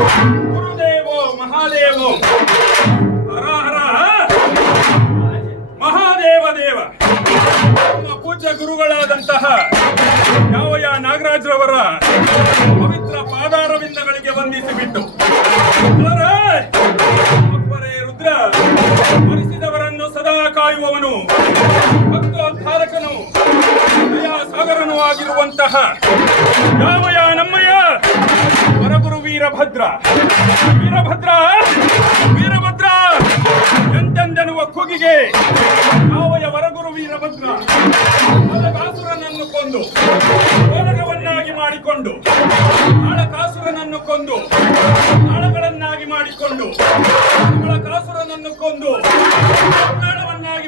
ಗುರುದೇವ, ಮಹಾದೇವ. ಮಹಾದೇವ, ದೇವ. ಪೂಜ್ಯ ಗುರುಗಳಾದಂತಹ ಯಾವಯ ನಾಗರಾಜ್ರವರ ಪವಿತ್ರ ಪಾದಾರವಿಂದಗಳಿಗೆ ವಂದಿಸಿಬಿಟ್ಟು. ರುದ್ರ ಮರಿಸಿದವರನ್ನು ಸದಾ ಕಾಯುವವನು, ಭಕ್ತೋದ್ಧಾರಕನು ಸಾಗರನು ಆಗಿರುವಂತಹ ವರಗುರು ವೀರಭದ್ರ. ವೀರಭದ್ರ ವೀರಭದ್ರ. ಎಂತೆಂದೆನ್ನುವ ಕೂಗಿಗೆ ಯಾವಯ ವರಗುರು ವೀರಭದ್ರ. ಕಾಸುರನನ್ನು ಕೊಂದು ಕೋಲಗವನ್ನಾಗಿ ಮಾಡಿಕೊಂಡು ಕಾಸುರನನ್ನು ಕೊಂದು ಆಳಗಳನ್ನಾಗಿ ಮಾಡಿಕೊಂಡು ಕಾಸುರನನ್ನು ಕೊಂದು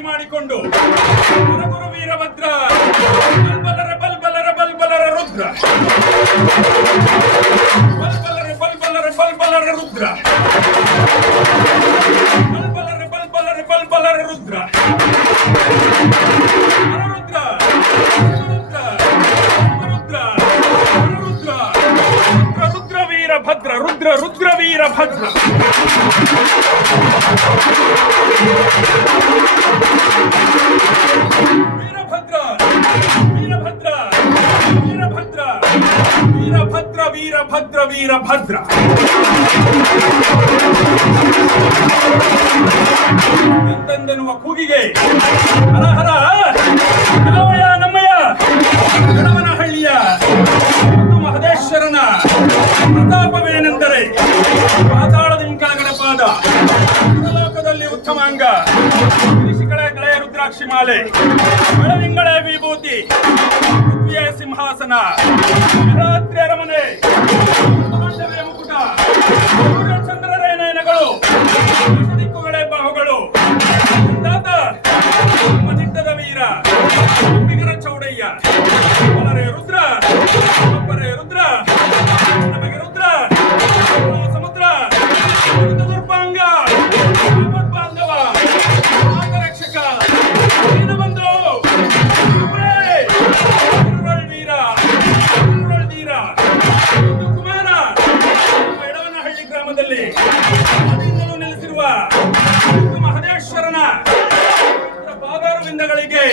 ಮಾಡಿಕೊಂಡು ವೀರಭದ್ರ. ಬಲ್ಬಲರ ಬಲ್ಬಲರ ಬಲ್ಬಲರ ರುದ್ರ. ಬಲ್ಬಲರ ಬಲ್ಬಲರ ಬಲ್ಬಲರ ಕೆಳಗಡೆ ಉತ್ತಮ ಅಂಗ. ಋಷಿಗಳೇ ಕಳೆಯ ರುದ್ರಾಕ್ಷಿ ಮಾಲೆ. ಬೆಳವಿಂಗಳೇ ವಿಭೂತಿ. ಪೃಥ್ವಿಯ ಸಿಂಹಾಸನ. ರಾತ್ರಿ ಅರಮನೆ. ಮುಕುಟ. ಸೂರ್ಯಚಂದ್ರರೇ ನಯನಗಳು. ದಿಕ್ಕುಗಳೇ ಬಾಹುಗಳು. ದಾತ ಮನಿಟ್ಟದ ವೀರ. ಅಂಬಿಗರ ಚೌಡಯ್ಯ. ಒಲರೆ ರುದ್ರ ಒಬ್ಬರೇ ರುದ್ರ. ಆದಿಯಿಂದಲೂ ನೆಲೆಸಿರುವ ಮಹದೇಶ್ವರನ ಪವಿತ್ರ ಪಾದಾರವಿಂದಗಳಿಗೆ